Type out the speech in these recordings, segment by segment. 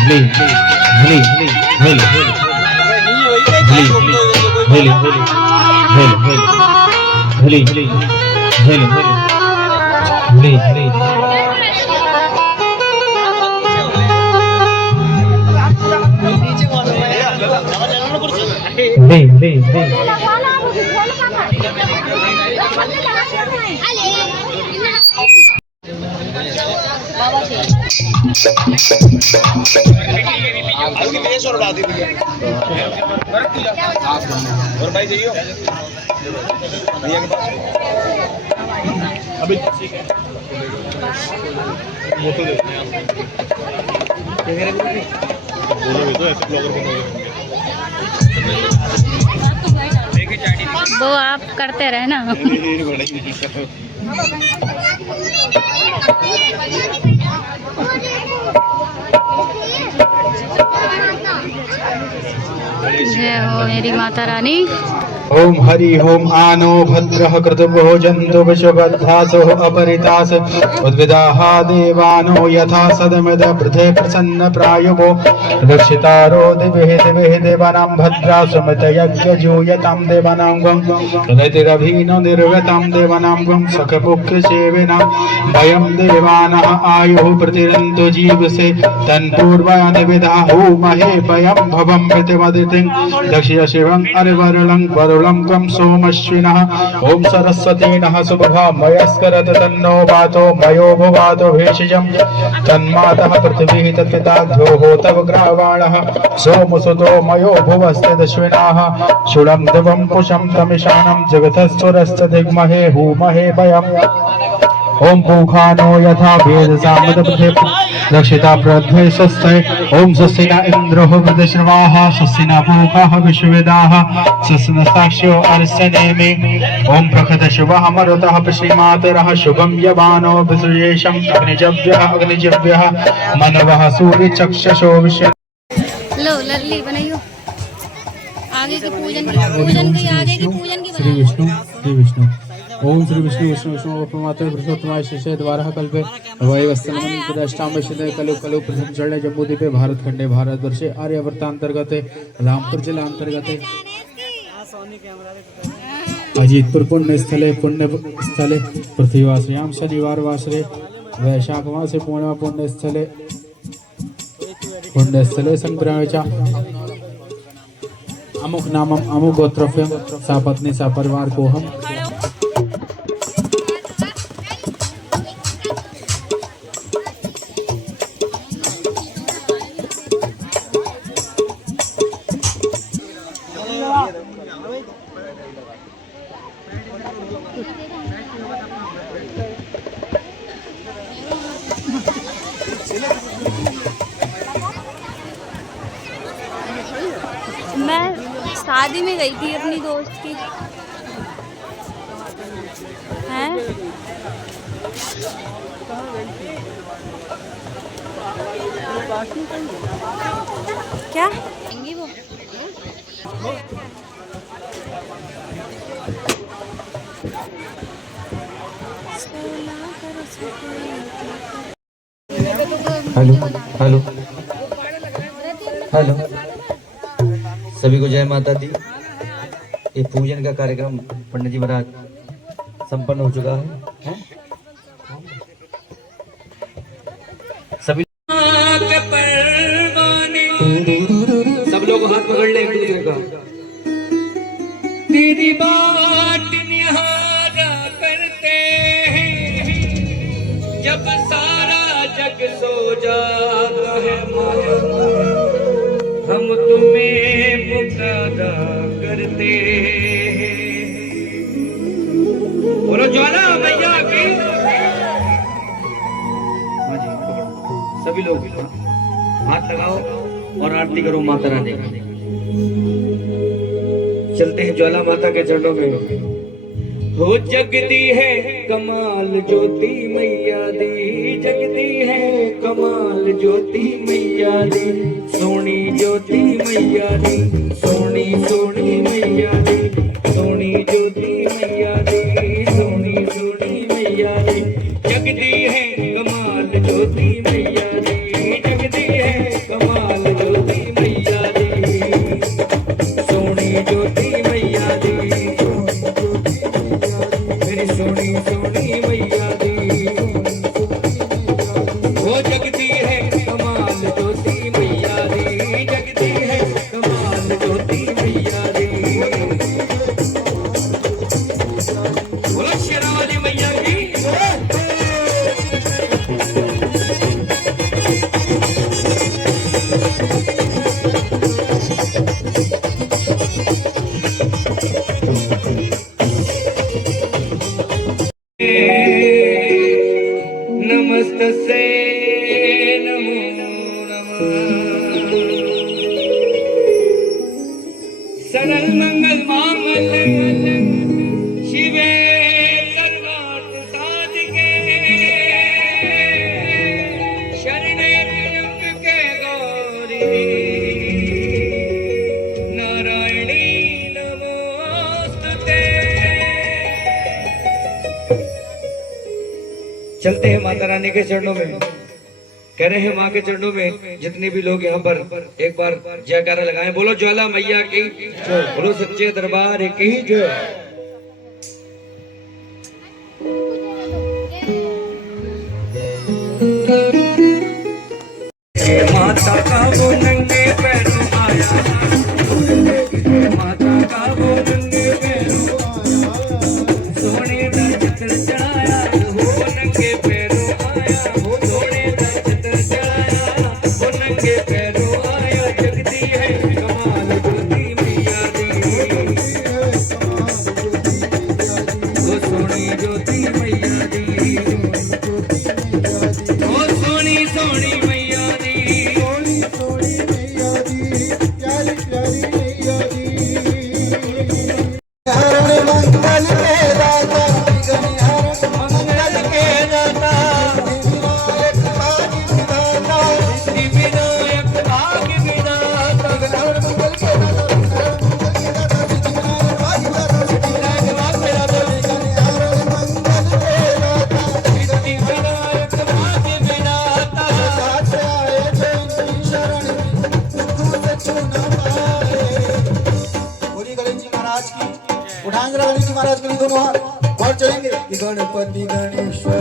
Heli, heli, heli, heli, heli, heli, heli, heli, heli, heli. और भाई जाइयो भैया के पास अभी ये तो बोलो भी तो ऐसे ब्लॉगर बनोगे वो आप करते रहे ना। जय हो मेरी माता रानी। ओम हरि ओम आनो भद्रः क्रतुभो जन्तु विश्वबद्धासो अपरितास उद्भिदाः देवानो यथा सदमिद पृथे प्रसन्न प्रायुवो रक्षितारो दिविः देवानां भद्रा सुमित यज्ञजूयतां देवानां गं तदैतिरभिनो निर्गतां देवानां गं सखपुक्ष सेविना वयं देवानः आयुः प्रतिरन्तु जीवसे तन्पूर्वानि विदाहो महे वयं भवं प्रतिवदितिं दक्षिय शिवं अरिवरुलं वरुलं त्वं सोमश्विनः ओम सरस्वती नः सुभा मयस्करत तन्नो वातो मयो भुवातो भेषजं तन्मातः पृथ्वी तत्पिता तव ग्रावाणः सोमसुतो मयो भुवस्ते दश्विनाः शूलं दिवं पुषं तमिशानं जगतस्सुरश्च दिग्महे हूमहे वयम् ओम पूखानो यथा वेद सामदपथे रक्षिता प्रध्वसस्ते ओम स्वस्तिना इंद्रो वृद्धश्रवाः स्वस्तिना पूखाः विश्ववेदाः स्वस्तिन साक्ष्यो अर्चनेमि ओम प्रखत शुभः मरुतः श्रीमातरः शुभं यवानो विसुजेशं अग्निजव्यः मनवः सूर्यचक्षुषो विश्व। लो लल्ली बनाइयो आगे के पूजन की आगे की पूजन की श्री विष्णु ओम श्री विष्णु विष्णु विष्णु उपमाते पुरुषोत्तमाय शिष्य द्वारा कल्पे वैवस्त्रमणि प्रदष्टाम्बशिते कलु कलु प्रथम चरणे जम्बूद्वीपे भारतखंडे भारतवर्षे आर्यावर्तांतर्गते रामपुर जिला अंतर्गते अजीतपुर पुण्य स्थले पृथ्वीवासयां शनिवार वासरे वैशाख मासे पूर्णिमा पुण्य स्थले संक्रांतिचा अमुक नामम अमुक गोत्रफ्यम सा पत्नी सा परिवार को हम मैं शादी में गई थी अपनी दोस्त की हैं क्या वो हेलो हेलो हेलो सभी को जय माता दी। ये पूजन का कार्यक्रम पंडित जी महाराज संपन्न हो चुका है? सभी सब लोग हाथ पकड़ ले एक दूसरे का। तेरी बात निहारा करते हैं जब सारा जग सो जाता है हम तुम्हें पुकारा करते हैं। बोलो ज्वाला मैया की। हाँ जी सभी लोग हाथ लगाओ और आरती करो माता रानी की। चलते हैं ज्वाला माता के चरणों में। हो जगती है कमाल ज्योति मैया दी, जगती है कमाल ज्योति मैया दी, सोनी ज्योति मैया दी, सोनी सोनी मैया दी, सोनी ज्योति मैया दी, सोनी सोनी मैया दी, जगती है कमाल ज्योति मैया दी, जगती तस्से नमो नमः। सरल मंगल मांगल शिवे सर्वार्थ साधिके शरणे त्र्यंबके गौरी नारायणी नमोस्तुते। चलते हैं माता रानी के चरणों में, कह रहे हैं माँ के चरणों में जितने भी लोग यहाँ पर एक बार जयकारा लगाएं। बोलो ज्वाला मैया की जय, बोलो सच्चे दरबार की जय। माता का वो नंगे पैरों आया, माता का वो नंगे पैरों सोने का चित्र चढ़ाया, वो नंगे पैरों आया, वो सोने का चित्र चढ़ाया, वो नंगे पैरों आया। जगती है कमाल ज्योति मैया दी, वो सोनी ज्योति मैया दी, वो सोनी सोनी मैया दी, सोनी मैया दी, प्यारी प्यारी मैया दी। हरण मंगल के दाता, हरण मंगल के दाता, विनायक भाग्य विधाता, विनायक भाग्य विधाता, हरण मंगल के दाता, हरण मंगल के दाता, हरण मंगल के दाता, विनायक भाग्य विधाता। साथ आए जैन शरण दुख से छूना पाए। बोली गणेश जी महाराज की, उठाएंगे गणेश जी महाराज के लिए दोनों हाथ और चलेंगे कि गणपति गणेश्वर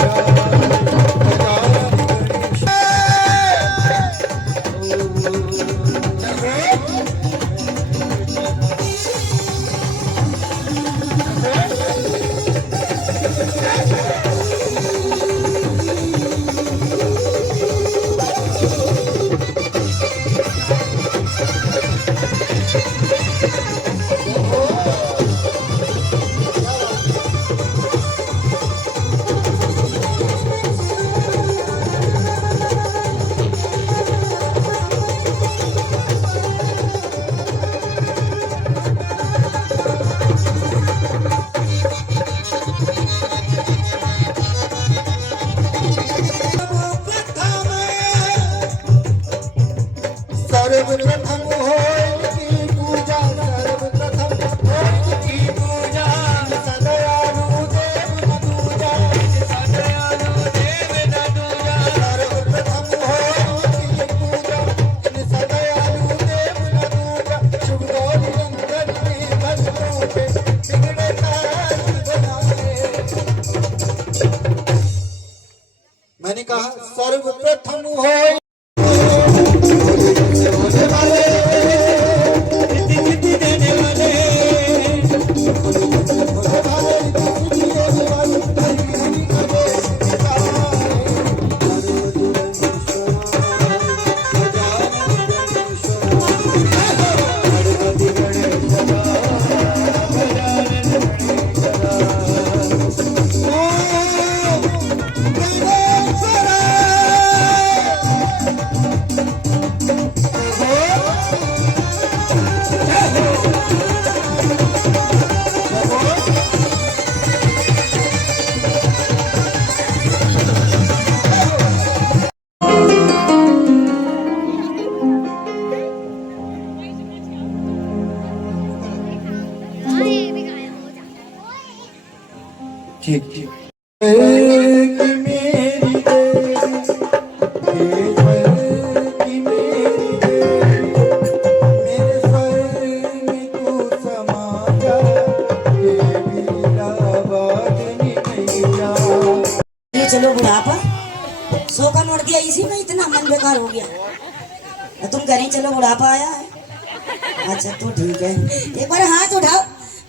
सर्वप्रथम होय की पूजा, सर्वप्रथम होय की पूजा, सदयालु देव न दूजा, सदयालु देव न दूजा, सर्वप्रथम होय की पूजा, सदयालु देव न दूजा, शुभ गौरी रंजन में भक्तों पे बिगड़े काज बनाए। मैंने कहा सर्वप्रथम होय ठीक ठीक। की मेरी देवी, की मेरी देवी, मेरे स्वर में तू समा जा, देवी लावादिनी मैया। ये चलो बुढ़ापा, 100 का नोट दिया इसी में इतना मन बेकार हो गया। तुम कह रही चलो बुढ़ापा आया है। अच्छा तो ठीक है, एक बार हाथ उठाओ,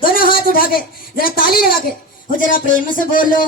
दोनों हाथ उठा के जरा ताली लगा के वो जरा प्रेम से बोलो।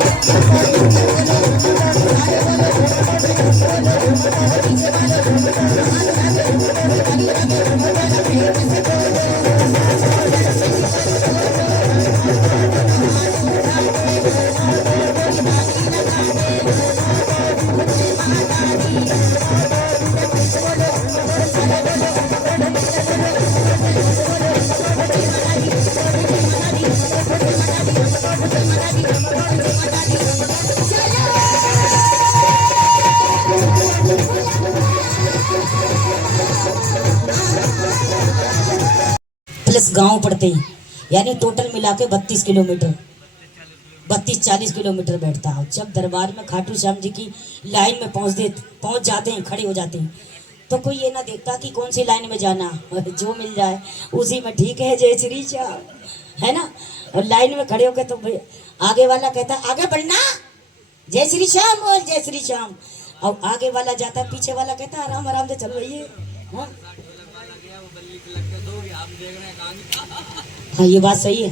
प्लस गांव पड़ते हैं, यानी टोटल मिला के 32 किलोमीटर, 32-40 किलोमीटर बैठता है। जब दरबार में खाटू श्याम जी की लाइन में पहुंच जाते हैं, खड़े हो जाते हैं, तो कोई ये ना देखता कि कौन सी लाइन में जाना, जो मिल जाए उसी में ठीक है, जय श्री श्याम, है ना। और लाइन में खड़े होकर तो आगे वाला कहता आगे बढ़ना, जय श्री श्याम बोल, जय श्री श्याम। और आगे वाला जाता, पीछे वाला कहता आराम आराम से चलो भैया। हाँ ये बात सही है।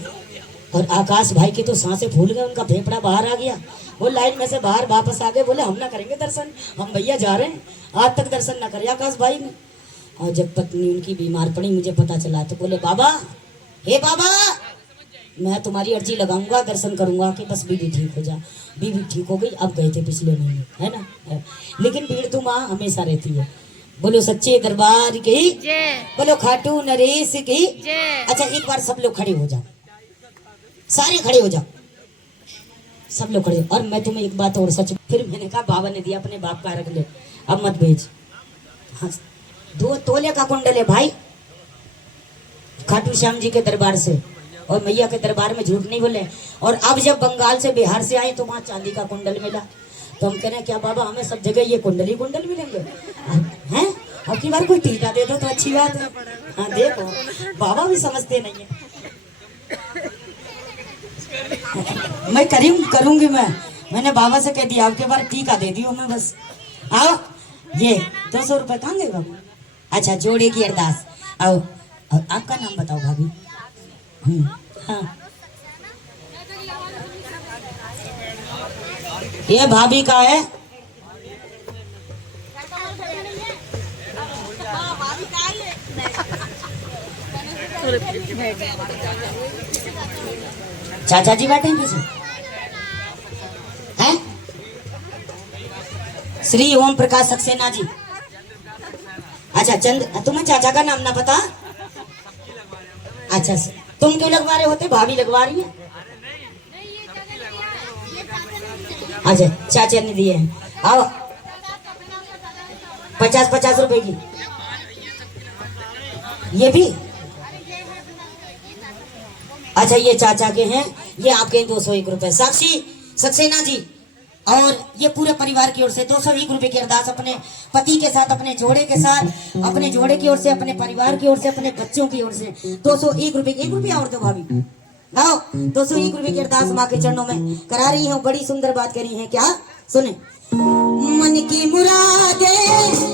और आकाश भाई के तो सांसें फूल गए, उनका फेफड़ा बाहर आ गया, वो लाइन में से बाहर वापस आ गए, बोले हम ना करेंगे दर्शन, हम भैया जा रहे हैं, आज तक दर्शन ना करे आकाश भाई ने। और जब पत्नी उनकी बीमार पड़ी, मुझे पता चला, तो बोले बाबा, हे बाबा, मैं तुम्हारी अर्जी लगाऊंगा, दर्शन करूंगा कि बस बीवी ठीक हो जा। बीवी ठीक हो गई, अब गए थे पिछले महीने, है ना। लेकिन भीड़ तो माँ हमेशा रहती है। बोलो सच्चे दरबार की, बोलो खाटू नरेश की। अच्छा एक बार सब लोग खड़े हो जाओ, सारे खड़े हो जाओ, सब लोग खड़े। और मैं तुम्हें एक बात और सच, फिर मैंने कहा बाबा ने दिया, अपने बाप का रख ले, अब मत भेज। हाँ 2 तोले का कुंडल है भाई, खाटू श्याम जी के दरबार से और मैया के दरबार में, झूठ नहीं बोले। और अब जब बंगाल से बिहार से आए तो वहाँ चांदी का कुंडल मिला, तो हम कह रहे हैं क्या बाबा हमें सब जगह ये कुंडल ही कुंडल मिलेंगे हैं? अब की बार कोई टीका दे दो तो अच्छी बात है। हाँ देखो बाबा भी समझते नहीं है। मैं करूंगी मैंने बाबा से कह दिया आपके बार टीका दे दियो मैं बस। आओ ये 200 रुपए कहाँ गए बाबू? अच्छा जोड़े की अरदास। आओ आपका नाम बताओ भाभी। हाँ ये भाभी का है। चाचा जी बैठे हैं पीछे हैं? श्री ओम प्रकाश सक्सेना जी। अच्छा तुम्हें चाचा का नाम ना पता? अच्छा तुम क्यों लगवा रहे होते? भाभी लगवा रही है। अच्छा चाचा ने दिए हैं। आओ 50-50 रुपए की ये भी। अच्छा ये चाचा के हैं, ये आपके 201 रुपए। साक्षी सक्सेना जी और ये पूरे परिवार की ओर से 201 रुपए की अरदास, अपने पति के साथ, अपने जोड़े के साथ, अपने जोड़े की ओर से, अपने परिवार की ओर से, अपने बच्चों की ओर से 201 रुपए। 1 रुपया और दो भाभी। आओ 201 रुपए की अरदास माँ के चरणों में करा रही हूँ। बड़ी सुंदर बात करी है, क्या सुने। मन की मुरादे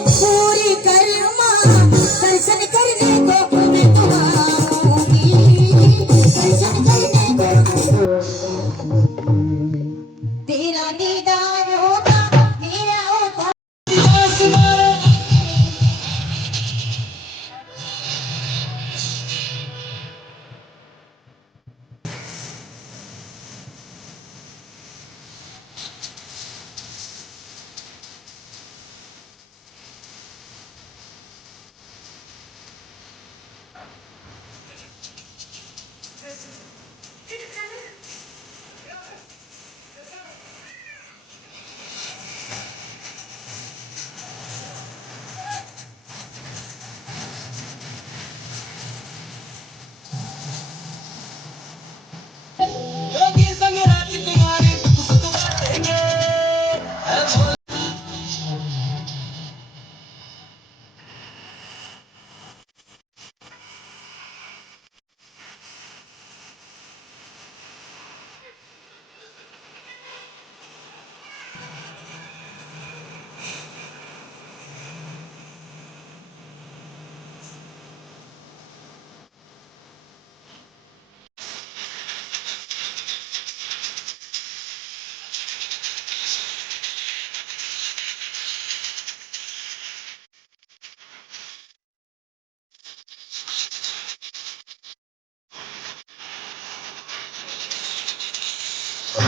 पूरी कर माँ, दर्शन करने को मैं तो आऊंगी, दर्शन करने को तेरा दीदार होगा, मेरा होगा।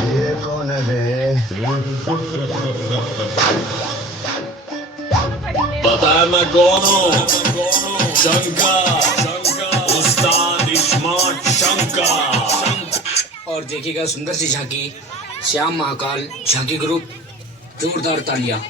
ये कौन है? पता है मैं कौन हूँ? शंकर, उस्ताद इस्मार्ट शंकर। और देखिएगा सुंदर सी झांकी, श्याम महाकाल झांकी ग्रुप, जोरदार तालियां।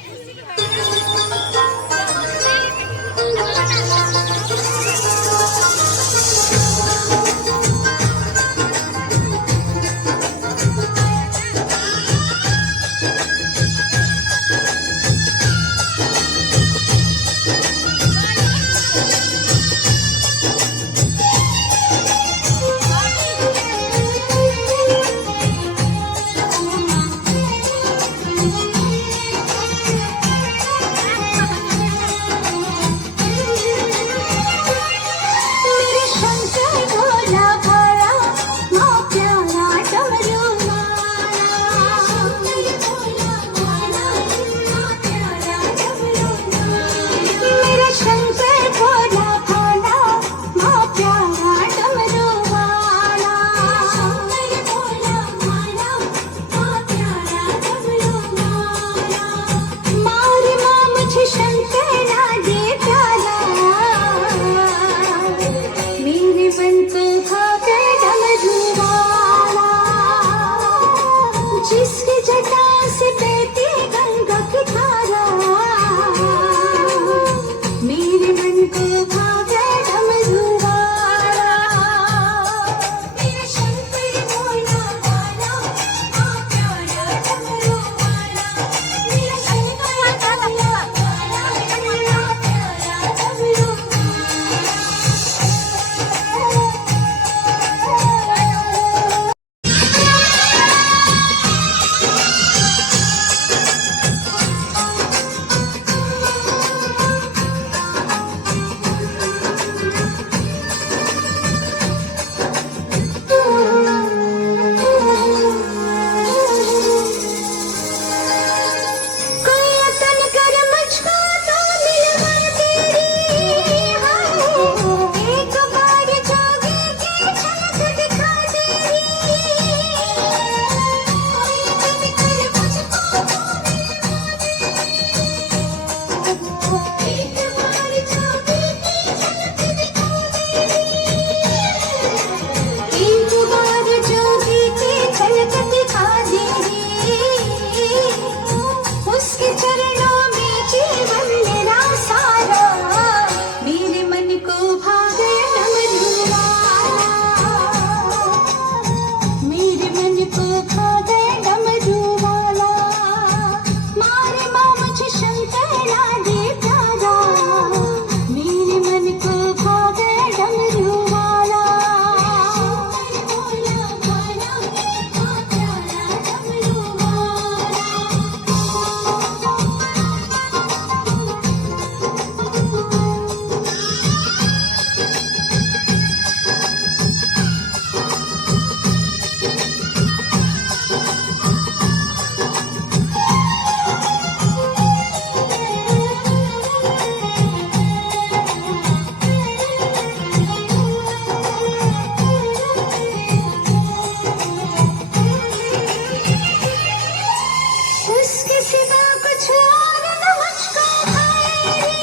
सिवा कुछ और न मुझको भाए रे।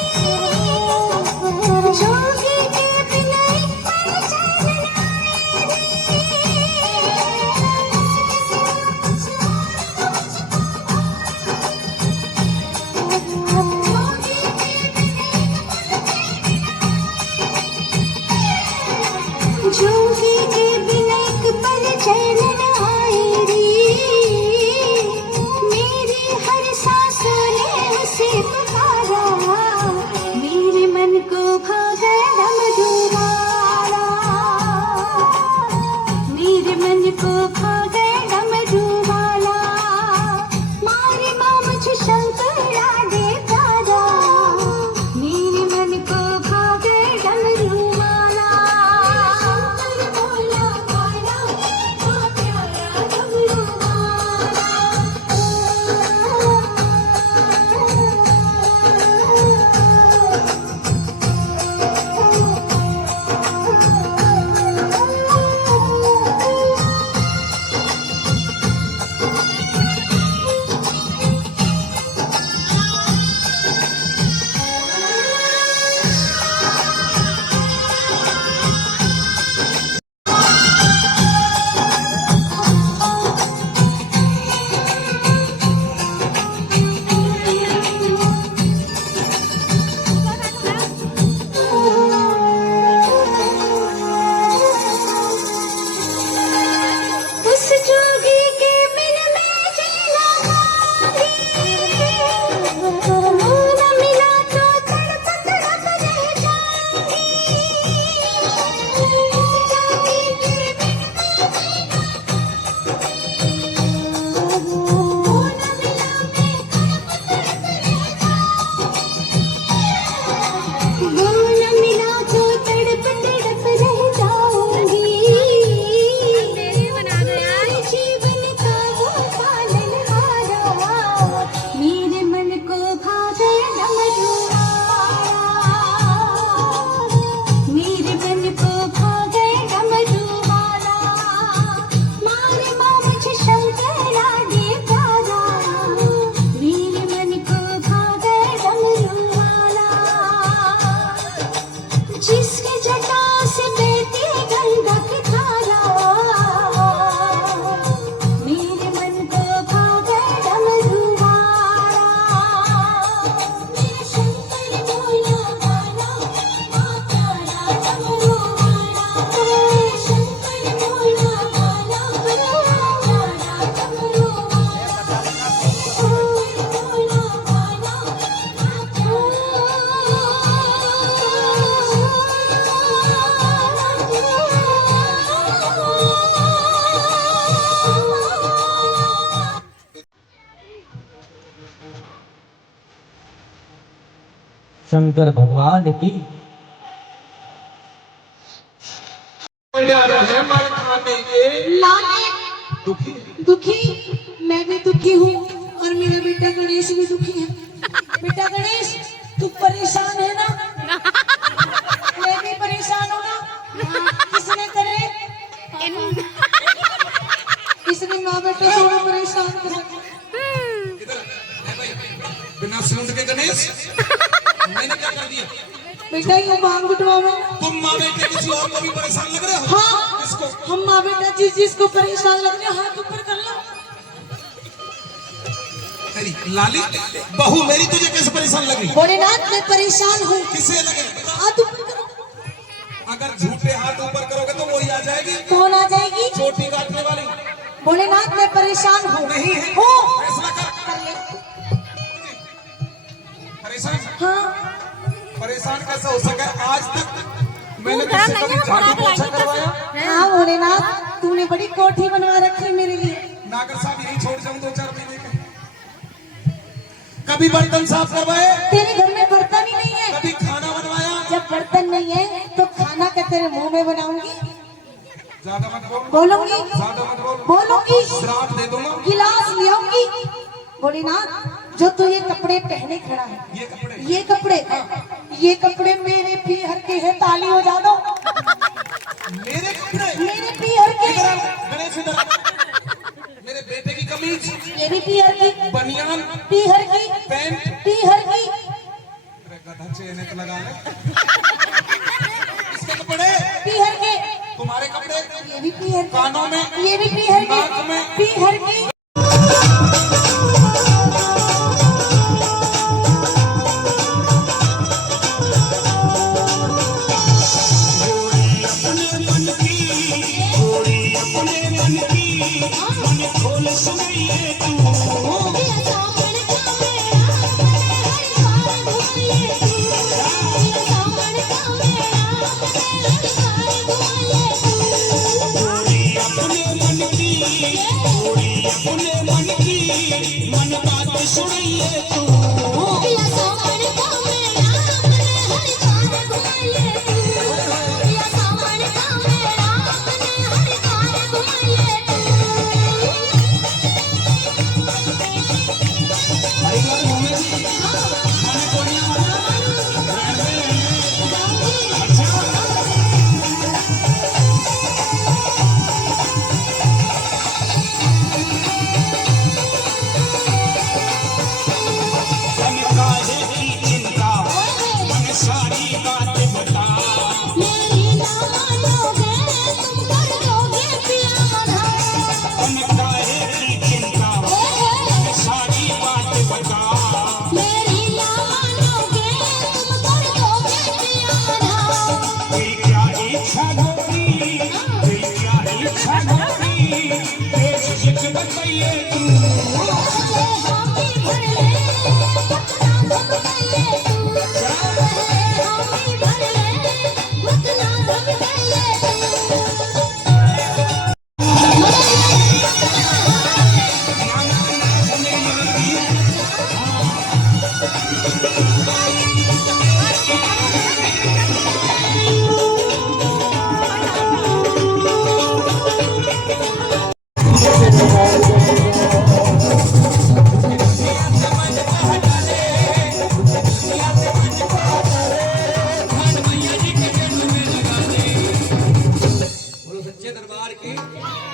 जोगी के बिना एक पल चैन न जोगी के बिना एक पल चैन न आए रे। मेरी हर सांसों ने उसे पुकारा, मेरे मन को खा गया डमरू वाला, मेरे मन को खा गया डमरू वाला। मारे माँ मुझे शंकरा दे प्यारा, मेरे मन को खा गया डमरू वाला। शंकर भोला भाला, माँ प्यारा डमरू उस जोगी के बिन मैं जीना चाहूंगी, मुँह न मिला तो तड़प तड़प रह जाऊंगी। उस जोगी के बिन मैं जीना, मुँह न मिला मैं तड़प तड़प रह जाऊंगी। मुँह न मिला तो तड़प तड़प रह जाऊंगी। जीवन का वो पालनहारा, मेरे मन को भा गया डमरू वाला, मेरे मन को भा गया डमरू वाला। मारे माँ मुझे शंकरा दे प्यारा, मेरे मन को भा गया डमरू वाला। जिसके जटा से बहती गंगा की धारा, मेरे मन को भा गया डमरू वाला। मेरे शंकर भोला भाला, माँ प्यारा डमरू वाला। मेरे शंकर भोला भाला, माँ प्यारा डमरू वाला। शंकर भोला भाला, माँ शंकर भगवान की दुखी मैं भी दुखी हूँ और मेरा बेटा गणेश भी दुखी है। बेटा गणेश तू परेशान है ना? मैं भी परेशान हूँ ना? किसने करे? इसने माँ बेटा दोनों परेशान कर रखे। बिना सूंड के गणेश मैंने क्या कर दिया? बेटा ये मांग उठवावे। तुम माँ बेटे किसी और को भी परेशान लग रहे हो? हाँ किसको? हम माँ बेटा जिसको परेशान लग रहे हो हाथ ऊपर कर लो। तेरी लाली बहू मेरी तुझे कैसे परेशान लग रही? भोलेनाथ मैं परेशान हूँ। किससे लगे? हाथ ऊपर करो। अगर झूठे हाथ ऊपर करोगे तो वही आ जाएगी, कौन आ जाएगी? चोटी काटने वाली। भोलेनाथ मैं परेशान हूँ। नहीं है। हो फैसला कर ले। परेशान। हाँ परेशान कैसे हो सके? आज तक मैंने किसी को भी झाड़ू पोछा करवाया? हाँ भोलेनाथ तूने बड़ी कोठी बनवा रखी है मेरे लिए। नागर साहब यही छोड़ जाऊं 2-4 महीने के। कभी बर्तन साफ करवाए? तेरे घर में बर्तन ही नहीं है। कभी खाना बनवाया? जब बर्तन नहीं है तो खाना क्या तेरे मुंह में बनाऊंगी? ज्यादा मत बोल। बोलूंगी। ज्यादा मत बोल। बोलूंगी। श्राप दे दूंगा। गिलास ले आऊंगी। भोलेनाथ जो तू ये कपड़े पहने खड़ा है, ये कपड़े मेरे पीहर के है, ताली हो जा दो। मेरे कपड़े? मेरे पीहर के। इधर आ, गणेश इधर आ। मेरे बेटे की कमी कमीज, ये भी पीहर की, बनियान, पीहर की, पैंट। पीहर की, गधा चेहरे को लगा ले। इसके कपड़े, पीहर के, तुम्हारे कपड़े, ये भी पीहर की, कानों में, ये भी पीहर की, नाक में, पीहर की।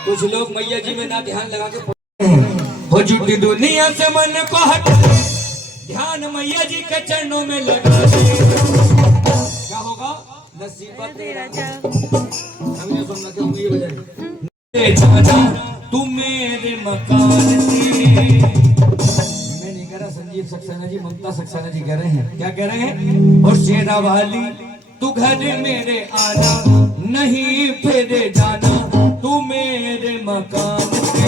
कुछ लोग मैया जी में ना ध्यान लगा के हो झूठी दुनिया से मन को हट, ध्यान मैया जी के चरणों में लगा दे। क्या होगा? नसीबत तेरा तू मेरे मकान से। मैं नहीं कह रहा, संजीव सक्सेना जी, ममता सक्सेना जी कह रहे हैं। क्या कह रहे हैं? और शेरा वाली तू घर मेरे आना, नहीं फेरे जाना, तू मेरे मकान से।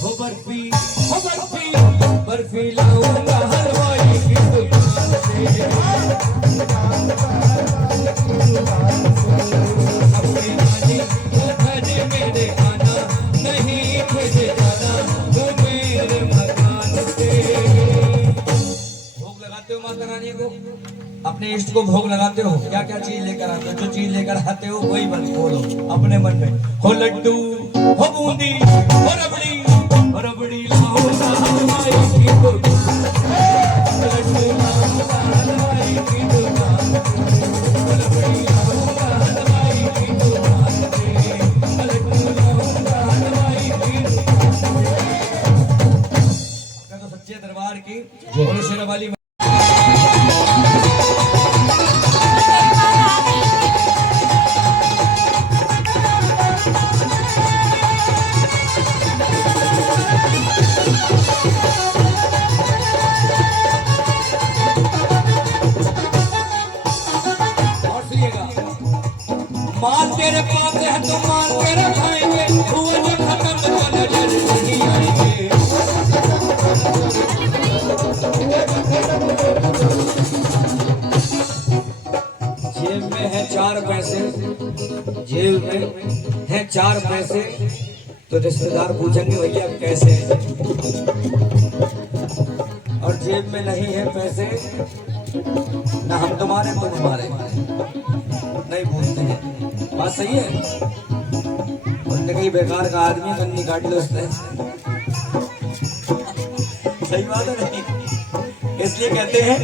हो बर्फी, हो बर्फी, बर्फी लाऊंगा हलवाई की दुकान से। अपनी रानी तू घर मेरे आना, नहीं फेरे जाना, तू मेरे मकान से। भोग लगाते हो माता रानी को, अपने इष्ट को भोग लगाते हो, क्या क्या चीज लेकर आते हो? जो चीज लेकर आते हो वही बस बोलो अपने मन में। हो लड्डू, हो बूंदी, हो रबड़ी, हो रबड़ी लाऊंगा हलवाई की दुकान से। लड्डू लाऊंगा हलवाई की दुकान से। रबड़ी लाऊंगा हलवाई की दुकान से। लड्डू लाऊंगा हलवाई की दुकान से। तो सच्चे दरबार की बोलो शेरा वाली। माल तेरे पास है तो माल तेरा खाएंगे, हुआ जो खत्म तो नजर नहीं आएंगे। जेब में है 4 पैसे, जेब में है 4 पैसे, तो रिश्तेदार पूछेंगे भैया कैसे है? और जेब में नहीं है पैसे, ना हम तुम्हारे तुम हमारे, नहीं बोलते हैं। बात सही है? उनने कहीं बेकार का आदमी कन्नी काट लो उसने। सही बात है नहीं? इसलिए कहते हैं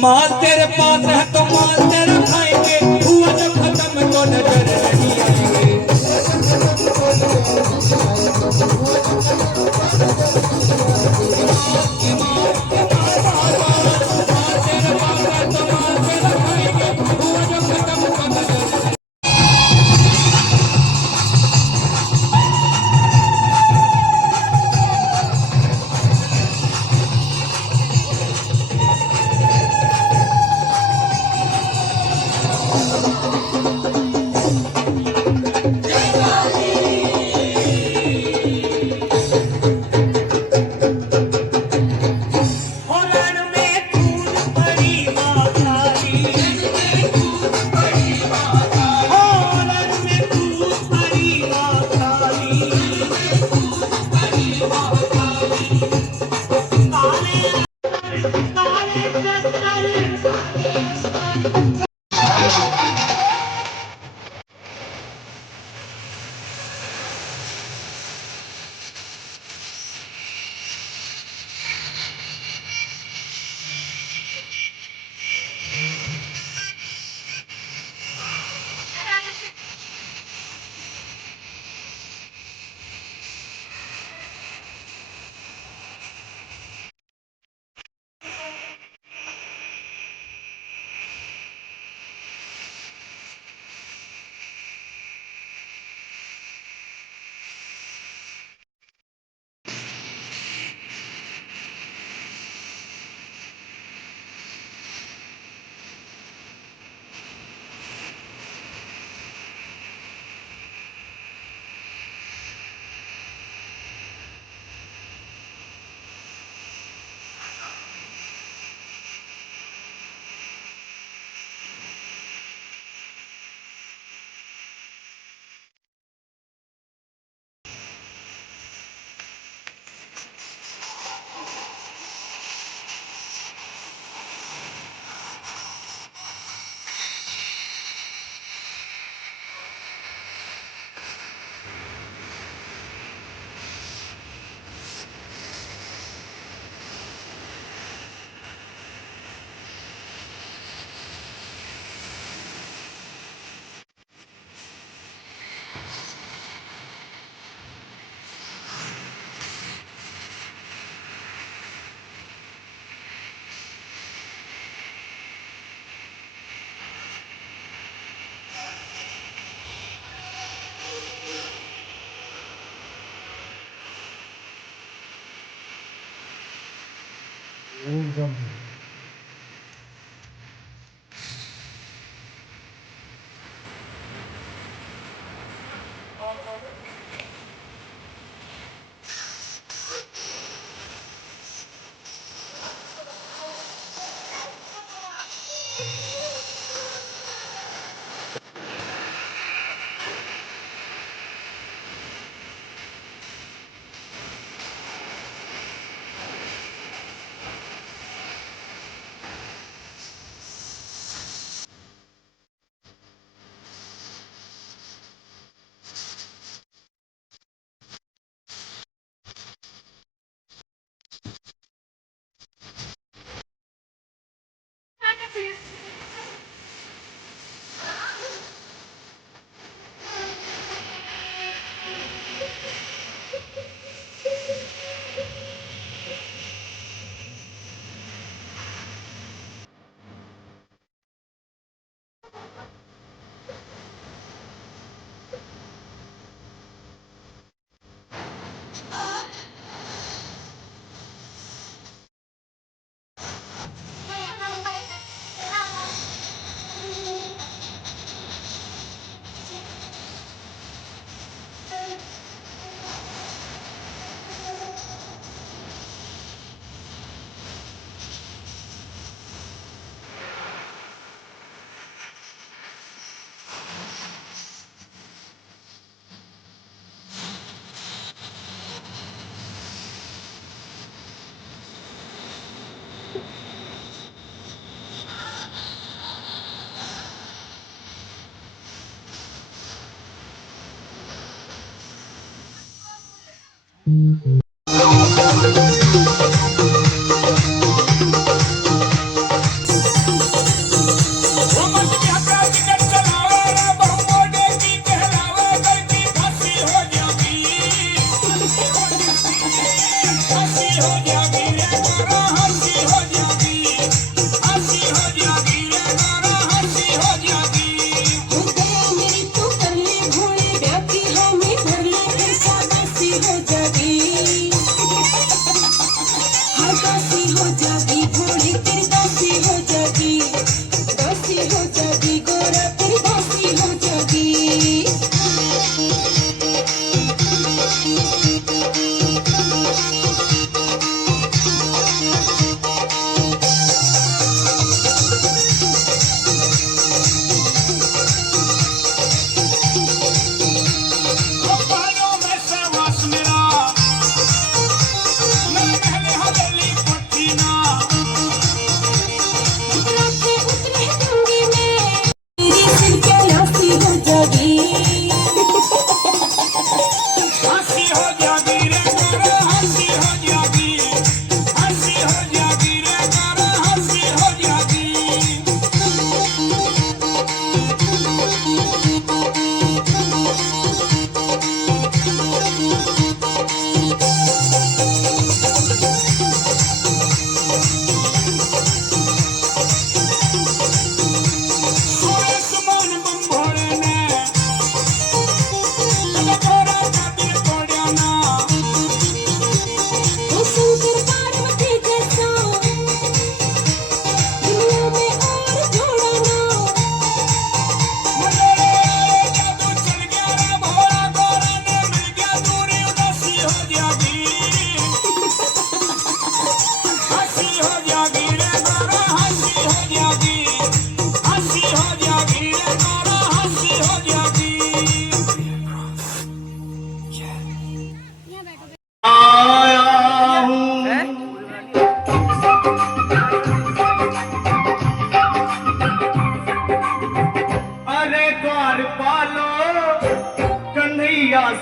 माल तेरे पास है तो माल तेरा खाएंगे, हुआ जो खत्म तो नजर नहीं आएंगे।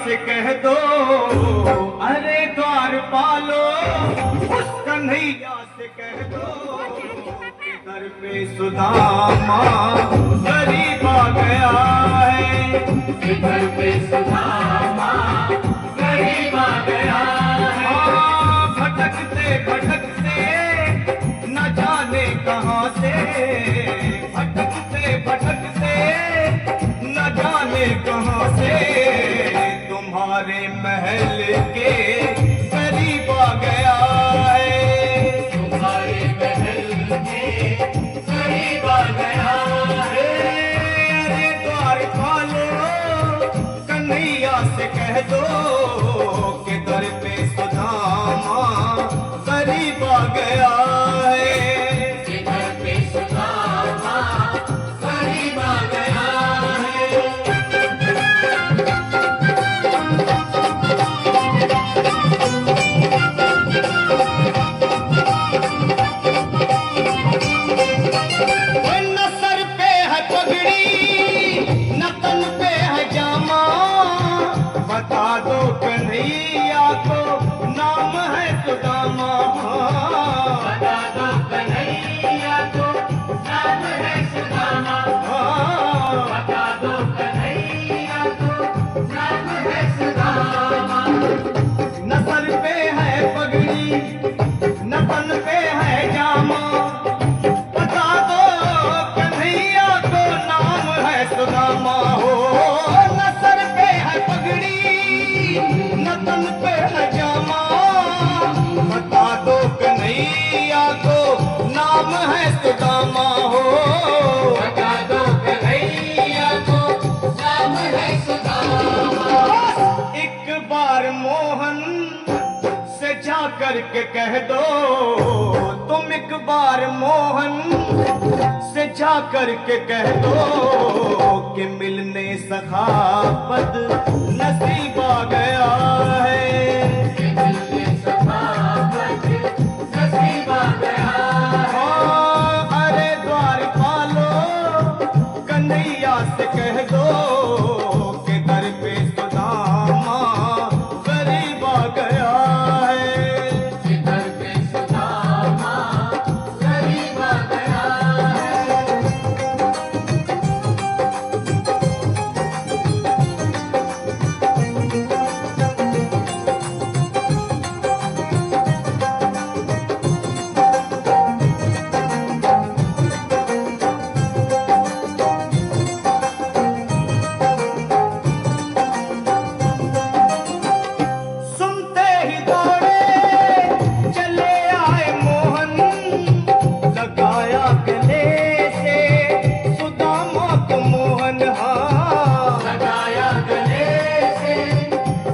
से कह दो, अरे द्वार पालो उस कन्हैया से कह दो कि दर पे सुदामा गरीब आ गया है, कि दर पे सुदामा गरीब आ गया है। भटकते भटकते न जाने कहाँ से, भटकते भटकते न जाने कहाँ से तुम्हारे महल के करीब आ गया है, तुम्हारे सुदामा हो, बता दो कन्हैया को नाम है सुदामा। एक बार मोहन से जा करके कह दो, तुम एक बार मोहन से जा करके कह दो कि मिलने सखावत नसीब आ गया है, मिलने सखावत नसीब आ गया है। अरे द्वार पालो कन्हैया से कह दो कि दर पे सुदामा गरीब आ गया है, दर पे सुदामा गरीब आ गया है। सुनते ही दौड़े चले आए मोहन, लगाया गले से सुदामा को मोहन, हाँ लगाया गले से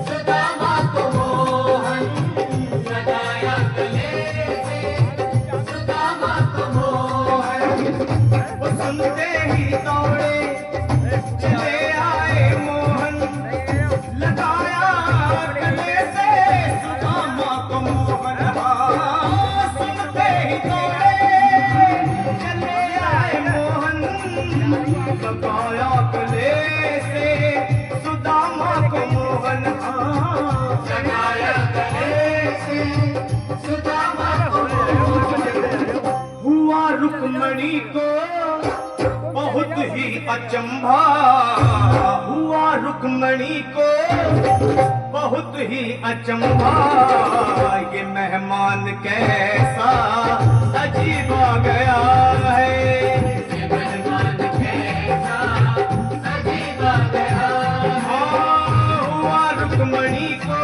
सुदामा को मोहन, लगाया गले से सुदामा को मोहन। वो सुनते ही दौड़े चले आए मोहन, लगाया गले से सुदामा को मोहन, हाँ सुनते ही दौड़े चले आए मोहन, लगाया गले से सुदामा को मोहन, हाँ लगाया गले से सुदामा को मोहन। हुआ रुक्मणी को बहुत ही अचंभा, हुआ रुक्मणी को बहुत ही अचंभा, ये मेहमान कैसा अजीब आ गया है, ये मेहमान कैसा अजीब आ गया है। हुआ रुक्मणी को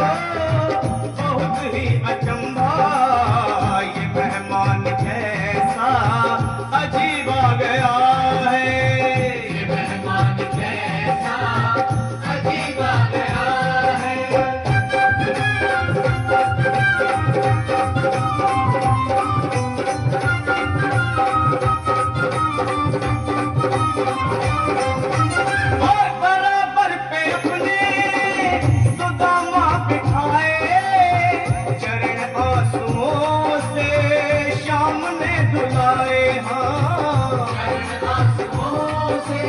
बहुत ही अचंभा, ये मेहमान कैसा अजीब आ गया है, ये मेहमान कैसा अजीब आ गया है। और बराबर पे अपने सुदामा बिठाए, चरण आंसुओं से शाम ने धुलाए, हाँ चरण आंसुओं से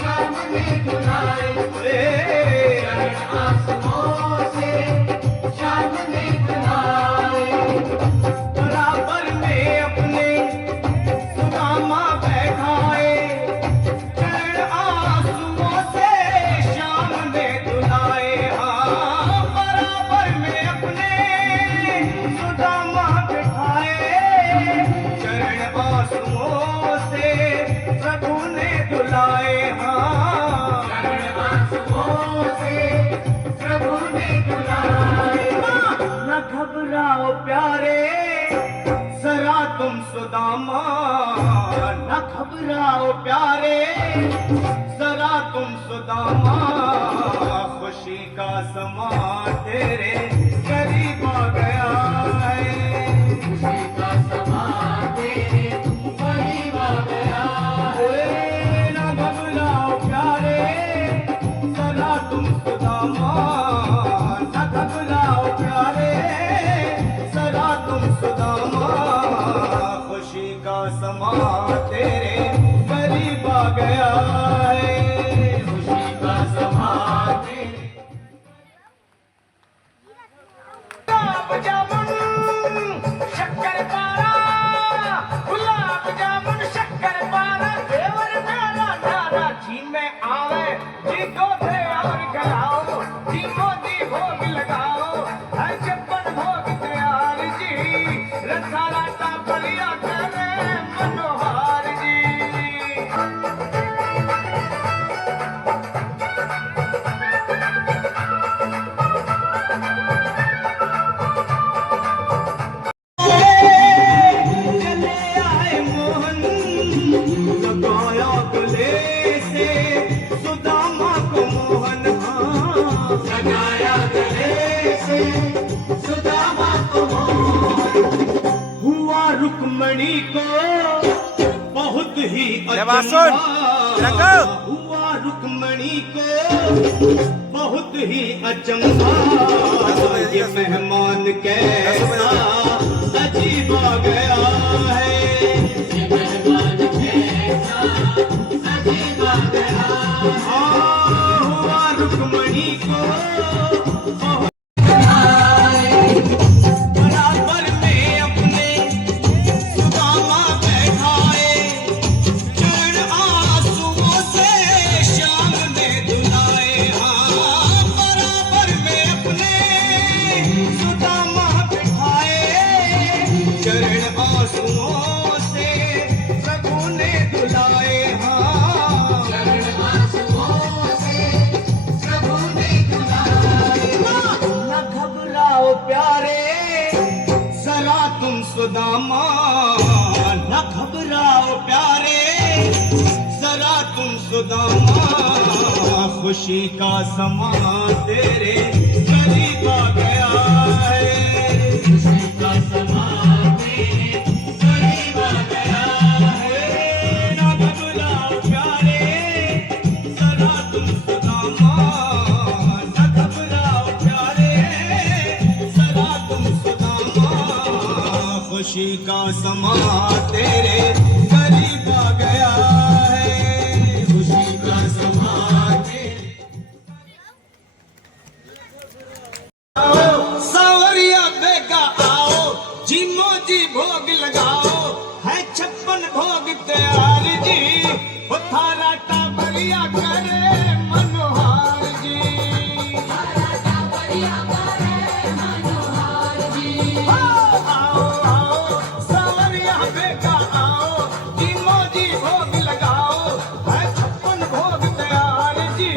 शाम ने धुलाए, चरण आंसुओं से शाम ने धुलाए। बराबर में अपने सुदामा बैठाए, चरण आंसुओं से शाम ने धुलाए, हाँ बराबर में अपने सुदामा बिठाए, चरण आंसुओं से प्रभु ने धुलाए, हाँ चरण आंसुओं से प्रभु ने धुलाए। न घबराओ प्यारे जरा तुम सुदामा, न घबराओ प्यारे जरा तुम सुदामा, खुशी का समा तेरे करीब आ गया है, खुशी का समा तेरे करीब आ गया है। न घबराओ प्यारे जरा तुम सुदामा, न घबराओ प्यारे जरा तुम सुदामा, खुशी का समा तेरे करीब आ गया है, खुशी का समा तेरे। गुलाब जामुन शक्कर पारा, गुलाब जामुन शक्कर पारा, देवर मेरा नारा जी में आवे, जी को दे और खिलाओ, जी मोदी भोग लगाओ, है छप्पन भोग तैयार जी, रसाला ता बलिया करे मनोहार जी। चले आए मोहन, रुक्मणी को बहुत ही अचंभा हुआ, रुक्मणी को बहुत ही अचंभा, ये मेहमान कैसा अजीब आ गया है, ये मेहमान कैसा अजीब आ गया है, हुआ रुक्मणी को बराबर में अपने सुदामा बैठाए, चरण आंसुओं से श्याम ने धुलाए, हाँ बराबर में अपने सुदामा बैठाए, चरण आंसुओं से प्रभु ने धुलाए, हाँ चरण आंसुओं से प्रभु ने धुलाए, न घबराओ प्यारे जरा तुम सुदामा, न घबराओ प्यारे जरा तुम सुदामा, खुशी का समा तेरे करीब आ गया है, खुशी का समा तेरे करीब आ गया है, न घबराओ प्यारे जरा तुम सुदामा, न घबराओ प्यारे जरा तुम सुदामा, खुशी का समा तेरे करीब आ गया है, खुशी का समा तेरे आओ, सावरिया बेगा आओ, जी मोजी भोग लगाओ, है 56 भोग तैयार जी, वो थारा टाबरिया करे मनोहार जी, थारा टाबरिया करे मनोहार जी, आओ आओ सावरिया बेगा आओ, जी मोजी भोग लगाओ, है 56 भोग तैयार जी,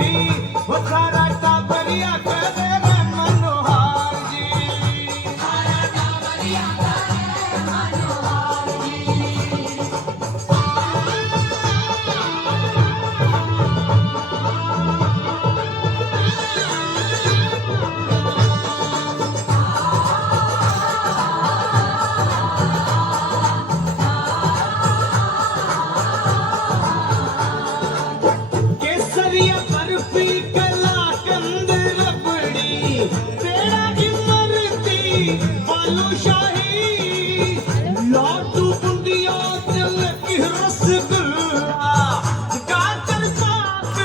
वो थारा टाबरिया करे मनोहार जी, थारा टाबरिया करे मनोहार जी। केसरिया बर्फी कलाकंद रबड़ी, पेड़ा इमरती बालूशाही, लड्डू बूंदिया जलेबी रसगुल्ला, गाजर पाक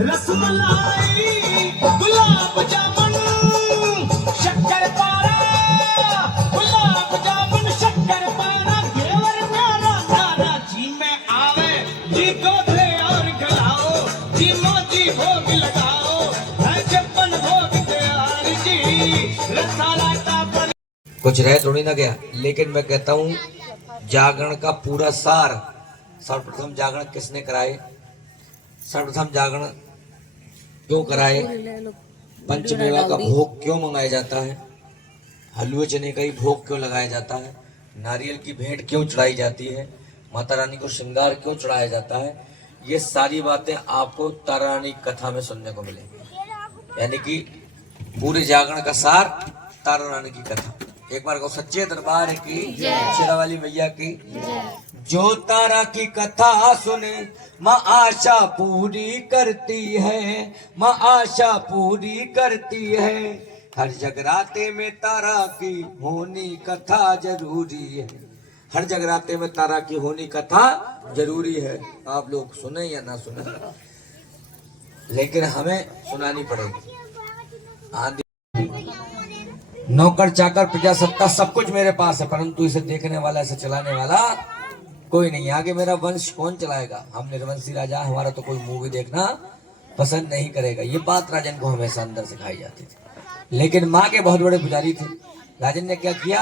रसमलाई, गुलाब जामुन शक्कर पारा, गुलाब जामुन शक्कर पारा, घेवर प्यारा प्यारा, जी में आवे जी को दे और खिलाओ, जी मोजी भोग लगाओ, है 56 भोग तैयार जी, रसाला टापर। कुछ रह थोड़ी ना गया, लेकिन मैं कहता हूँ जागरण का पूरा सार, सर्वप्रथम जागरण किसने कराए, सर्वप्रथम जागरण क्यों कराए, पंचमेवा का भोग क्यों मंगाया जाता है, हलवे चने का ही भोग क्यों लगाया जाता है, नारियल की भेंट क्यों चढ़ाई जाती है, माता रानी को श्रृंगार क्यों चढ़ाया जाता है, ये सारी बातें आपको तारा रानी कथा में सुनने को मिलेंगी, यानी कि पूरे जागरण का सार तारा रानी की कथा। एक बार को सच्चे दरबार की शेरा वाली मैया की, जो तारा की कथा सुने माँ आशा पूरी करती है, माँ आशा पूरी करती है, हर जगराते में तारा की होनी कथा जरूरी है, हर जगराते में तारा की होनी कथा जरूरी है। आप लोग सुने या ना सुने, लेकिन हमें सुनानी पड़ेगी। आंधी नौकर चाकर प्रजासत्ता सब कुछ मेरे पास है, परंतु इसे देखने वाला, इसे चलाने वाला कोई नहीं। आगे मेरा वंश कौन चलाएगा, हम निर्वंशी राजा, हमारा तो कोई मूवी देखना पसंद नहीं करेगा। ये बात राजन को हमेशा अंदर सिखाई जाती थी। लेकिन माँ के बहुत बड़े पुजारी थे। राजन ने क्या किया,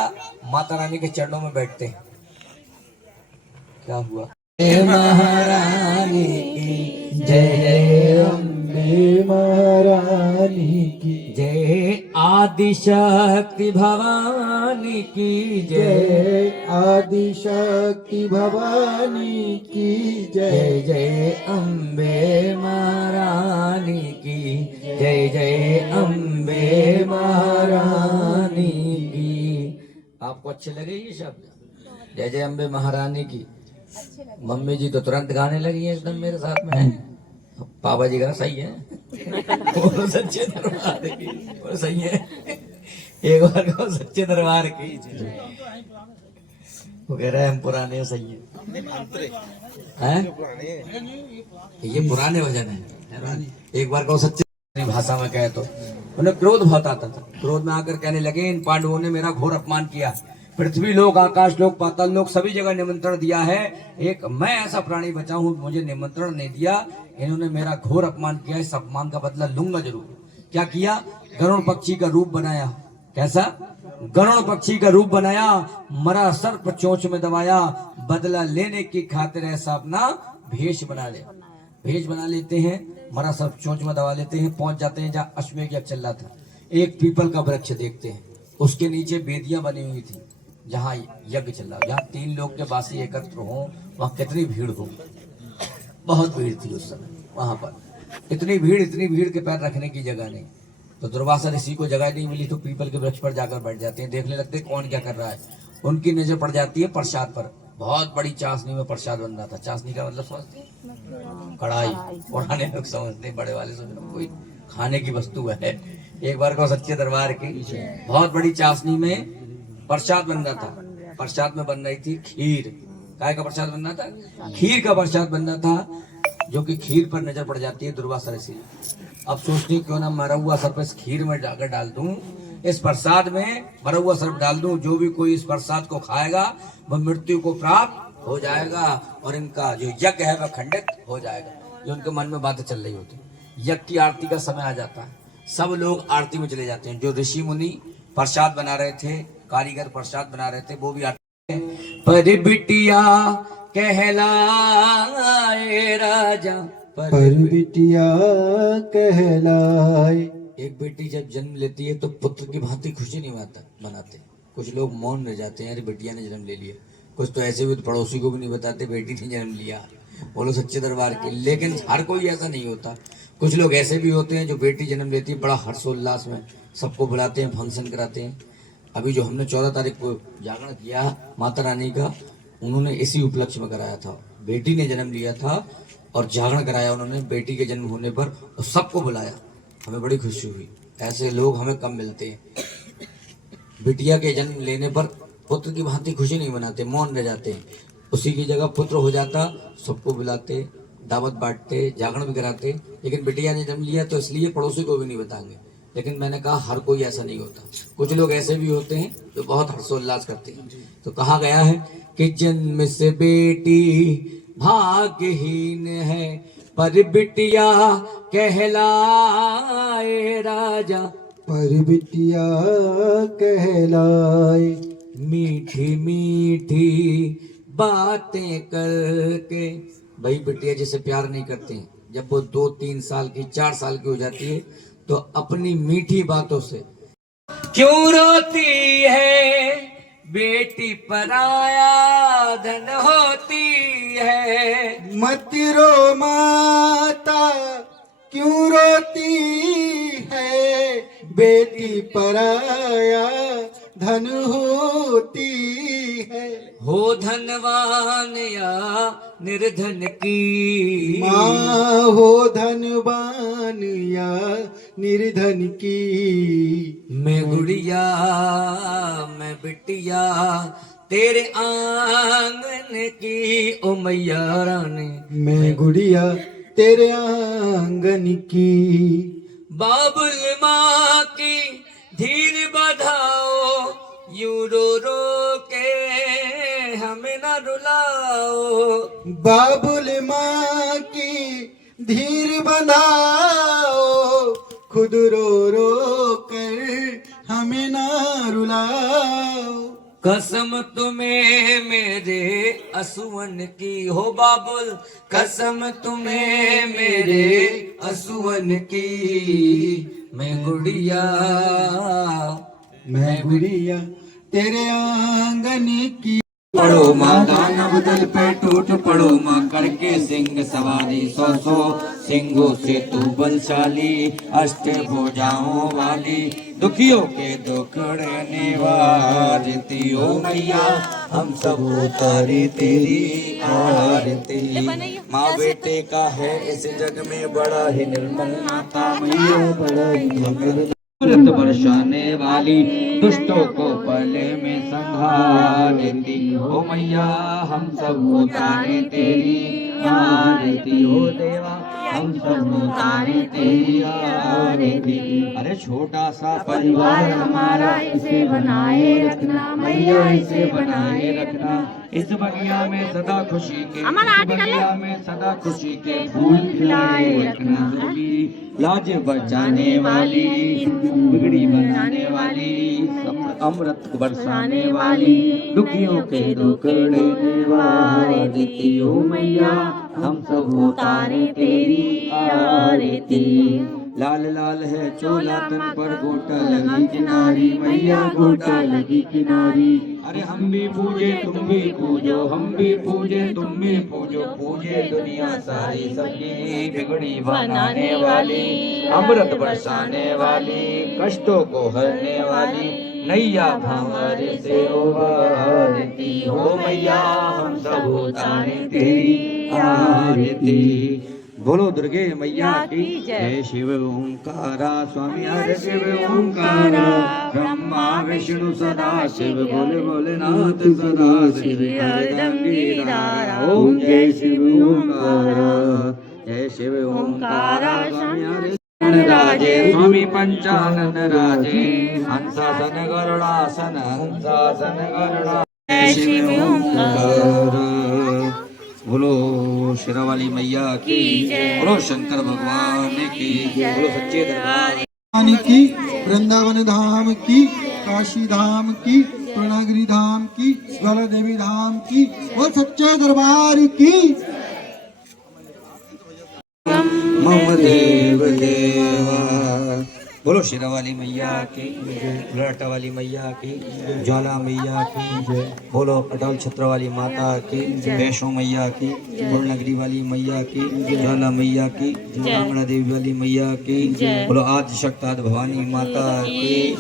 माता रानी के चरणों में बैठते हैं। क्या हुआ, महारानी की जय, अम्बे महारानी की जय, आदिशक्ति भवानी की जय, आदिशक्ति भवानी की जय, जय अम्बे महारानी की जय, जय अम्बे महारानी की। आपको अच्छे लगे ये शब्द? जय जय अम्बे महारानी की। मम्मी जी तो तुरंत गाने लगी है एकदम मेरे साथ में। पापा जी का सही है, वो सच्चे दरबार की, वो सही है। एक बार को सच्चे दरबार की, वो कह रहे हैं हम पुराने सही है। ये पुराने वजन है। एक बार को सच्चे भाषा में कहे तो उन्हें क्रोध बहुत आता था। क्रोध में आकर कहने लगे इन पांडवों ने मेरा घोर अपमान किया। पृथ्वी लोक, आकाश लोक, पाताल लोक सभी जगह निमंत्रण दिया है, एक मैं ऐसा प्राणी बचा हूं मुझे निमंत्रण नहीं दिया। इन्होंने मेरा घोर अपमान किया, इस अपमान का बदला लूंगा जरूर। क्या किया? गरुड़ पक्षी का रूप बनाया। कैसा? गरुड़ पक्षी का रूप बनाया, मरा सर्प चोंच में दबाया, बदला लेने की खातिर ऐसा अपना भेष बना ले। भेष बना लेते हैं, मरा सर्प चोंच में दबा लेते हैं, पहुंच जाते हैं जहाँ अश्वमेध यज्ञ चल रहा था। एक पीपल का वृक्ष देखते हैं, उसके नीचे वेदियां बनी हुई थी जहाँ यज्ञ चल रहा, जहाँ 3 लोग के वासी एकत्र हो, वहाँ कितनी भीड़ हो। बहुत भीड़ थी उस समय वहां पर, इतनी भीड़ के पैर रखने की जगह नहीं। तो दुर्वासा ऋषि को जगह नहीं मिली तो पीपल के वृक्ष पर जाकर बैठ जाते हैं, देखने लगते हैं कौन क्या कर रहा है। उनकी नजर पड़ जाती है प्रसाद पर। बहुत बड़ी चाशनी में प्रसाद बन रहा था। चाशनी का मतलब समझते हैं? कढ़ाई। पुराने लोग समझते हैं, बड़े वाले समझते कोई खाने की वस्तु है। एक बार को सच्चे दरबार की बहुत बड़ी चाशनी में प्रसाद बन रहा था। प्रसाद में बन रही थी खीर। काय का प्रसाद बन रहा था? खीर का प्रसाद बन रहा था, जो कि खीर पर नजर पड़ जाती है दुर्वासा ऋषि। अब सोचती क्यों ना मरा हुआ सर्प इस खीर में जाकर डाल दूं, इस प्रसाद में मरा हुआ सर्प डाल दूं। जो भी कोई इस प्रसाद को खाएगा वह मृत्यु को प्राप्त हो जाएगा और इनका जो यज्ञ है वह खंडित हो जाएगा। जो उनके मन में बातें चल रही होती। यज्ञ की आरती का समय आ जाता है, सब लोग आरती में चले जाते हैं। जो ऋषि मुनि प्रसाद बना रहे थे, कारीगर प्रसाद बना रहे थे, वो भी आरती। पर बिटिया कहलाए राजा, पर बिटिया कहलाए। एक बेटी जब जन्म लेती है तो पुत्र की भांति खुशी नहीं मनाते। कुछ लोग मौन रह जाते हैं, अरे बेटिया ने जन्म ले लिया। कुछ तो ऐसे भी तो पड़ोसी को भी नहीं बताते बेटी ने जन्म लिया, बोलो सच्चे दरबार के। लेकिन हर कोई ऐसा नहीं होता। कुछ लोग ऐसे भी होते हैं जो बेटी जन्म लेती है बड़ा हर्षोल्लास में सबको बुलाते हैं, फंक्शन कराते हैं। अभी जो हमने 14 तारीख को जागरण किया माता रानी का, उन्होंने इसी उपलक्ष्य में कराया था। बेटी ने जन्म लिया था और जागरण कराया उन्होंने बेटी के जन्म होने पर, और सबको बुलाया। हमें बड़ी खुशी हुई। ऐसे लोग हमें कम मिलते हैं। बिटिया के जन्म लेने पर पुत्र की भांति खुशी नहीं मनाते, मौन रह जाते हैं। उसी की जगह पुत्र हो जाता, सबको बुलाते, दावत बांटते, जागरण भी कराते। लेकिन बिटिया ने जन्म लिया तो इसलिए पड़ोसी को भी नहीं बताएंगे। लेकिन मैंने कहा हर कोई ऐसा नहीं होता। कुछ लोग ऐसे भी होते हैं जो बहुत हर्षोल्लास करते हैं। तो कहा गया है कि जन्म से बेटी भाग्यहीन है, पर बिटिया कहलाए राजा। पर बिटिया कहलाए। मीठी मीठी बातें करके। भाई बिटिया जिसे प्यार नहीं करते हैं, जब वो 2-3 साल की 4 साल की हो जाती है तो अपनी मीठी बातों से क्यों रोती है बेटी, पराया धन होती है। मत रो माता क्यों रोती है, बेटी पराया धन होती है। हो धनवान या निर्धन की, माँ हो धनवान या निर्धन की। मैं गुड़िया मैं बिटिया तेरे आंगन की, ओ मैया रानी। मैं गुड़िया तेरे आंगन की। बाबुल माँ की धीर बधाओ, यूं रो रो के हमें न रुलाओ। बाबुल माँ की धीर बनाओ, खुद रो रो कर हमें ना रुलाओ। कसम तुम्हें मेरे असुवन की, हो बाबुल कसम तुम्हें मेरे असुवन की। मैं गुड़िया मैं गुड़िया तेरे आंगन की। पड़ो माँ दानव दल पे टूट पड़ो माँ करके सिंह सवारी 100 सिंहों से तू बलशाली अष्ट भुजाओं वाली दुखियों के दुखड़े निवारती ओ मैया हम सब उतारी तेरी आरती। माँ बेटे का है इस जग में बड़ा ही निर्मल नाता मैया बड़ा ही निर्मल अमृत बरसाने वाली दुष्टों को पले में संहारती ओ मैया हम सब उतारे तेरी आरती हो देवा हम सब उतारे तेरी आरती। अरे छोटा सा परिवार हमारा इसे बनाए रखना मैया इसे बनाए रखना इस बगिया में सदा खुशी के बगिया में सदा खुशी के फूल खिलाए रखना लाज बचाने वाली बिगड़ी बनाने वाली अमृत बरसाने वाली दुखियों के दुखड़े निवारती ओ मैया हम सब उतारे तेरी आरती। लाल लाल है चोला तन पर गोटा लगी किनारी मैया गोटा लगी किनारी। अरे हम भी पूजे तुम भी पूजो हम भी पूजे तुम भी पूजो पूजे दुनिया सारी सबकी बिगड़ी बनाने वाली अमृत बरसाने वाली कष्टों को हरने वाली नैया भंवर से उबारती हो मैया हम सब उतारे तेरी आरती। बोलो दुर्गे मैया की जय। शिव ओंकारा स्वामी हर शिव ओंकारा ब्रह्मा विष्णु सदा शिव बोले भोलेनाथ सदा शिव हरदम गिरधारा ओम जय शिव ओंकारा जय शिव ओंकारा स्वामी हर राजे स्वामी पंचानन राजे हंसासन गरुड़ासन हंसासन गरुड़ा जय शिव ओंकारा। बोलो शेरावाली मैया की बोलो शंकर भगवान की बोलो सच्चे दरबार की वृंदावन धाम की काशी धाम की पूर्णागिरी धाम की ज्वाला देवी धाम की और सच्चे दरबार की। मम देव देवा बोलो शेरावाली मैया की ललाटा वाली मैया की ज्वाला मैया की बोलो अटल छत्र वाली माता की वैष्णो मैया की पूर्णगिरी वाली मैया की ज्वाला मैया की मंगला देवी वाली मैया की बोलो आदि शक्ति भवानी माता की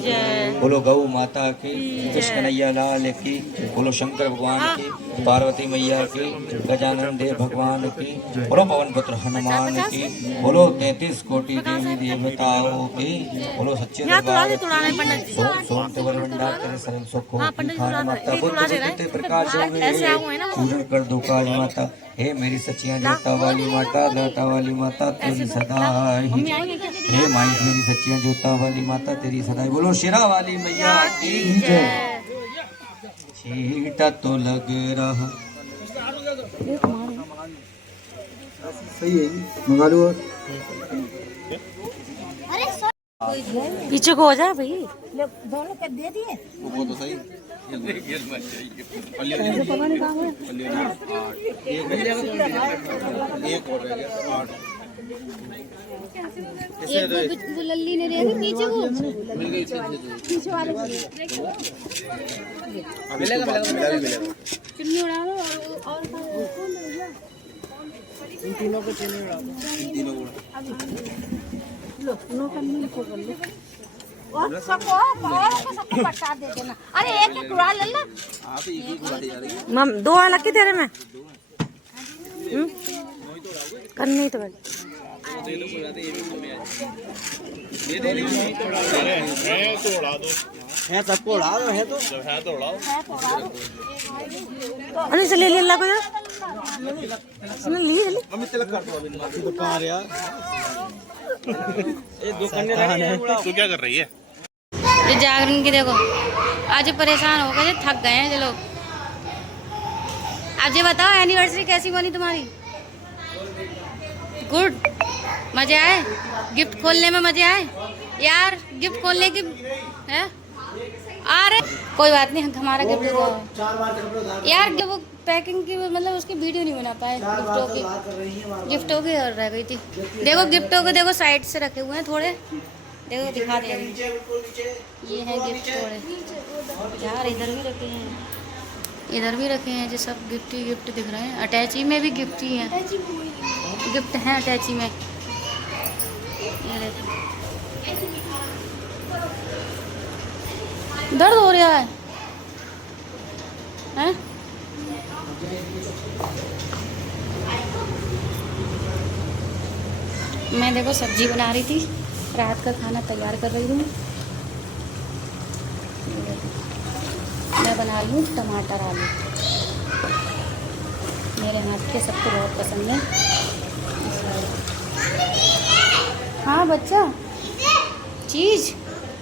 बोलो गौ माता की कृष्ण कन्हैया लाल की बोलो शंकर भगवान की पार्वती मैया की गजानन देव भगवान की बोलो पवन पुत्र हनुमान की बोलो 33 कोटि देवी देवताओं की बोलो सच्चे दरबार सोम तेवर भंडार तेरे सरल सुख खान माता बुद्ध के प्रकाश पूजन कर दो काली माता हे मेरी सच्चियां जोता वाली माता दाता वाली माता तेरी सदा ही हे माई मेरी सच्चियां जोता वाली माता तेरी सदा ही। बोलो शेरा वाली मैया की जय। छीटा तो लग रहा सही है मंगा लो। पीछे को हो जाए भाई दोनों कर दे दिए वो तो सही एक और रह गया 8 वो लल्ली ने दे दी पीछे को पीछे वाले मिलेगा चुन्नी उड़ाओ और इन तीनों को चुन्नी उड़ा इन तीनों को लो नो कमी को कर लो और सबको बता दे देना। अरे एक एक उड़ा ले ला आप एक ही उड़ा दे जा रही है मम 2 अलग की तेरे में करनी तो भाई है तो उड़ा दो है सबको उड़ा दो है तो उड़ाओ अरे चले ले ला को यार सुन ली मम्मी तिलक कर दो अभी माथी तो कार यार ये दो कन्ने रह तू क्या कर रही है ये जागरण की देखो आज परेशान हो गए थक गए हैं ये लोग। आज ये बताओ एनिवर्सरी कैसी बनी तुम्हारी? गुड मजे आए? गिफ्ट खोलने में मजे आए यार? गिफ्ट खोलने की है? अरे कोई बात नहीं हमारा गिफ्ट दे दो यार। वो पैकिंग की मतलब उसकी वीडियो नहीं बना पाए गिफ्टों की और रह गई थी। देखो गिफ्टों को देखो साइड से रखे हुए हैं थोड़े देखो दिखा दे ये है गिफ्ट थोड़े यार इधर भी रखे हैं इधर भी रखे हैं जो सब गिफ्ट ही गिफ्ट दिख रहे हैं। अटैची में भी गिफ्ट ही हैं, गिफ्ट हैं अटैची में। ये देखो दर्द हो रहा है, हैं? मैं देखो सब्जी बना रही थी, रात का खाना तैयार कर रही हूँ। मैं बना रही हूँ टमाटर आलू, मेरे हाथ के सबको बहुत पसंद है। हाँ बच्चा, चीज़,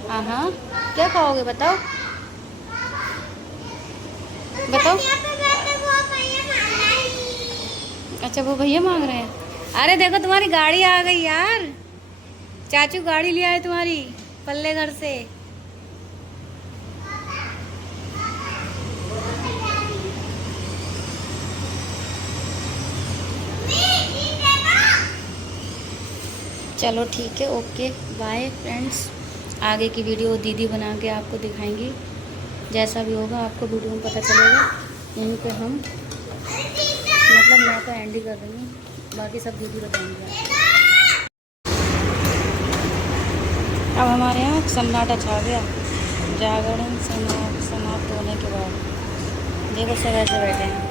हाँ हाँ, क्या खाओगे बताओ बताओ। अच्छा वो भैया मांग रहे हैं। अरे देखो तुम्हारी गाड़ी आ गई यार, चाचू गाड़ी ले आए तुम्हारी पल्ले घर से। चलो ठीक है, ओके बाय फ्रेंड्स। आगे की वीडियो दीदी बना के आपको दिखाएंगी, जैसा भी होगा आपको वीडियो में पता चलेगा। यहीं पे हम मतलब मैं तो एंड ही कर दूँगी, बाकी सब दीदी बताएंगे। अब हमारे यहाँ सन्नाटा छा गया, जागरण समाप्त होने के बाद। देखो सब ऐसे बैठे हैं।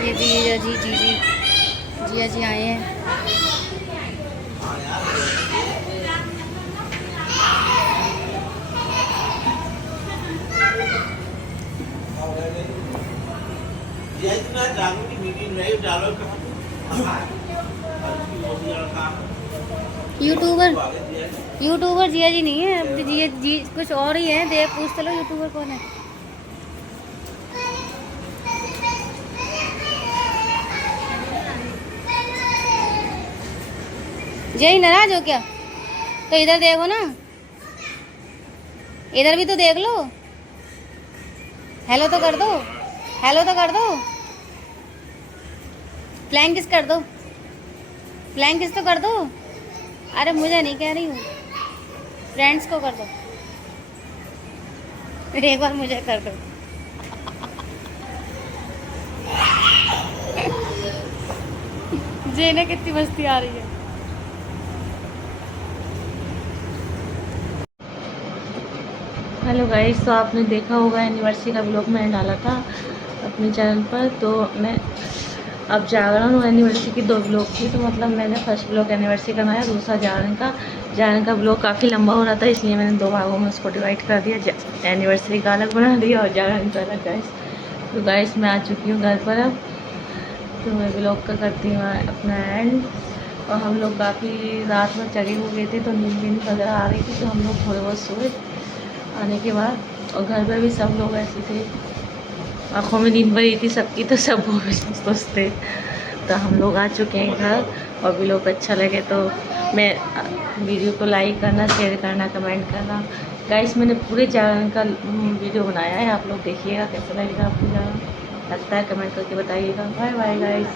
ये जिया जी आए हैं। यूट्यूबर जिया जी नहीं है, अब जिया जी कुछ और ही है। देख पूछ चलो यूट्यूबर कौन है। यही नाराज हो क्या? तो इधर देखो ना, इधर भी तो देख लो। हेलो तो कर दो, हेलो तो कर दो, फ्लैंक किस कर दो, फ्लैंक किस तो कर दो। अरे मुझे नहीं कह रही हूँ, फ्रेंड्स को कर दो, एक बार मुझे कर दो। जेने कितनी मस्ती आ रही है। हेलो गाइस, तो आपने देखा होगा एनिवर्सरी का ब्लॉग मैंने डाला था अपने चैनल पर। तो मैं अब जागरण और एनिवर्सरी की 2 ब्लॉग थी, तो मतलब मैंने फर्स्ट ब्लॉग एनिवर्सरी का बनाया, दूसरा जागरण का ब्लॉग काफ़ी लंबा हो रहा था, इसलिए मैंने 2 भागों में उसको डिवाइड कर दिया। एनिवर्सरी का अलग बना दिया और जागरण का अलग। गाइस तो गाइस मैं आ चुकी हूँ घर पर अब, तो मैं ब्लॉग का करती हूँ अपना एंड। और हम लोग काफ़ी रात में चढ़े हो गए थे, तो नींद वगैरह आ रही थी, तो हम लोग थोड़े बहुत सोए आने के बाद। और घर पर भी सब लोग ऐसे थे, आँखों में नींद भरी थी सबकी, तो सब वो भी सोचते। तो हम लोग आ चुके हैं घर, और ब्लॉग अच्छा लगे तो मैं वीडियो को लाइक करना, शेयर करना, कमेंट करना। गाइस मैंने पूरे जागरण का वीडियो बनाया है, आप लोग देखिएगा कैसा लगेगा आपको। जागरण लगता है कमेंट करके बताइएगा। Bye bye guys.